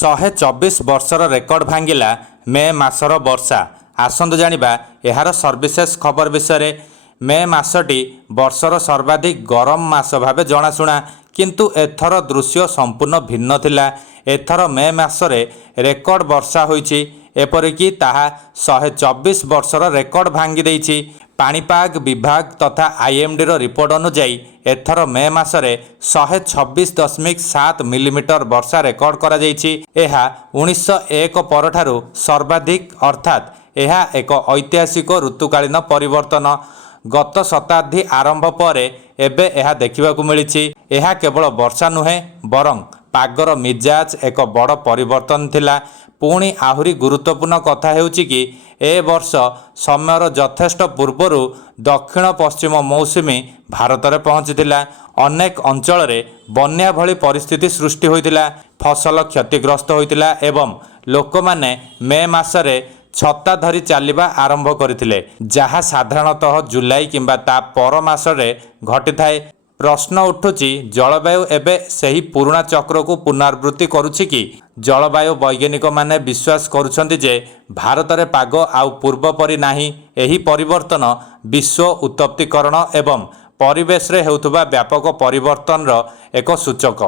124 ବର୍ଷର ରେକର୍ଡ ଭାଙ୍ଗିଲା ମେ ମାସର ବର୍ଷା। ଆସନ୍ତୁ ଜାଣିବା ଏହାର ସର୍ବିଶେଷ ଖବର ବିଷୟରେ। ମେ ମାସଟି ବର୍ଷର ସର୍ବାଧିକ ଗରମ ମାସ ଭାବେ ଜଣାଶୁଣା, କିନ୍ତୁ ଏଥର ଦୃଶ୍ୟ ସମ୍ପୂର୍ଣ୍ଣ ଭିନ୍ନ ଥିଲା। ଏଥର ମେ ମାସରେ ରେକର୍ଡ ବର୍ଷା ହୋଇଛି, ଏପରିକି ତାହା 124 ବର୍ଷର ରେକର୍ଡ ଭାଙ୍ଗି ଦେଇଛି। ପାଣିପାଗ ବିଭାଗ ତଥା IMDର ରିପୋର୍ଟ ଅନୁଯାୟୀ ଏଥର ମେ ମାସରେ 126.7 ମିଲିମିଟର ବର୍ଷା ରେକର୍ଡ କରାଯାଇଛି। ଏହା 1901 ପରଠାରୁ ସର୍ବାଧିକ, ଅର୍ଥାତ୍ ଏହା ଏକ ଐତିହାସିକ ଋତୁକାଳୀନ ପରିବର୍ତ୍ତନ। ଗତ ଶତାବ୍ଦୀ ଆରମ୍ଭ ପରେ ଏବେ ଏହା ଦେଖିବାକୁ ମିଳିଛି। ଏହା କେବଳ ବର୍ଷା ନୁହେଁ, ବରଂ ପାଗର ମିଜାଜ ଏକ ବଡ଼ ପରିବର୍ତ୍ତନ ଥିଲା। ପୁଣି ଆହୁରି ଗୁରୁତ୍ୱପୂର୍ଣ୍ଣ କଥା ହେଉଛି କି ଏ ବର୍ଷ ସମୟର ଯଥେଷ୍ଟ ପୂର୍ବରୁ ଦକ୍ଷିଣ ପଶ୍ଚିମ ମୌସୁମୀ ଭାରତରେ ପହଞ୍ଚିଥିଲା। ଅନେକ ଅଞ୍ଚଳରେ ବନ୍ୟା ଭଳି ପରିସ୍ଥିତି ସୃଷ୍ଟି ହୋଇଥିଲା, ଫସଲ କ୍ଷତିଗ୍ରସ୍ତ ହୋଇଥିଲା ଏବଂ ଲୋକମାନେ ମେ ମାସରେ ଛତା ଧରି ଚାଲିବା ଆରମ୍ଭ କରିଥିଲେ, ଯାହା ସାଧାରଣତଃ ଜୁଲାଇ କିମ୍ବା ତା ପର ମାସରେ ଘଟିଥାଏ। ପ୍ରଶ୍ନ ଉଠୁଛି, ଜଳବାୟୁ ଏବେ ସେହି ପୁରୁଣା ଚକ୍ରକୁ ପୁନରାବୃତ୍ତି କରୁଛି କି? ଜଳବାୟୁ ବୈଜ୍ଞାନିକମାନେ ବିଶ୍ୱାସ କରୁଛନ୍ତି ଯେ ଭାରତରେ ପାଗ ଆଉ ପୂର୍ବ ପରି ନାହିଁ। ଏହି ପରିବର୍ତ୍ତନ ବିଶ୍ୱ ଉତ୍ତପ୍ତିକରଣ ଏବଂ ପରିବେଶରେ ହେଉଥିବା ବ୍ୟାପକ ପରିବର୍ତ୍ତନର ଏକ ସୂଚକ।